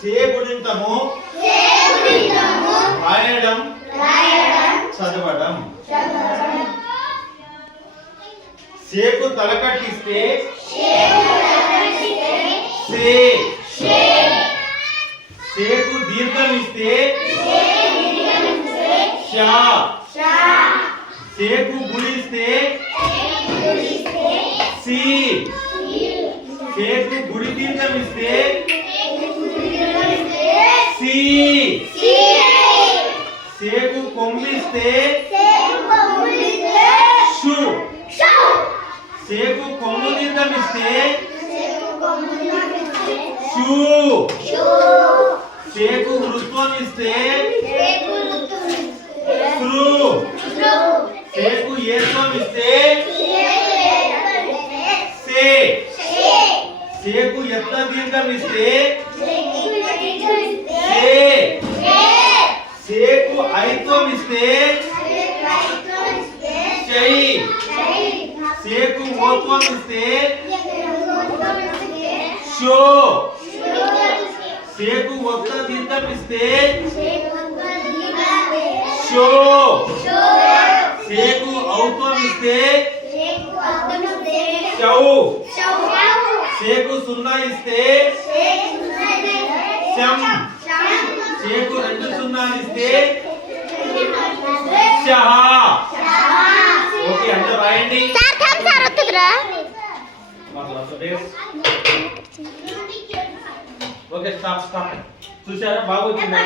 సే గుణింతము రాయడం చదవడం. సేకు తలకట్టిస్తే సే. సేకు దీర్ఘం ఇస్తే షా. సేకు గుడిస్తే సి. సేకు గుడి దీర్ఘం ఇస్తే సి. సేకు కొమ్మిస్తే షు. సేకు కొమ్ము దీర్ఘం ఇస్తే షు. సేకు వృత్వం ఇస్తే శృ. సేకు ఏత్వం ఇస్తే సే. సేకు యత్న దీర్ఘం ఇస్తే సే. సేకు ఐత్వం ఇస్తే చై. సేకు ఓత్వం ఇస్తే షో. సేకు ఒత్త దీర్ఘం ఇస్తే షో. సేకు ఔత్వం ఇస్తే చౌ. సేకు సున్నా ఇస్తే శం. సేకు రెండు సున్నాలు ఇస్తే షహ. ఓకే అందరూ రాయండి. Okay stop. చూసారా బాగా వచ్చింది.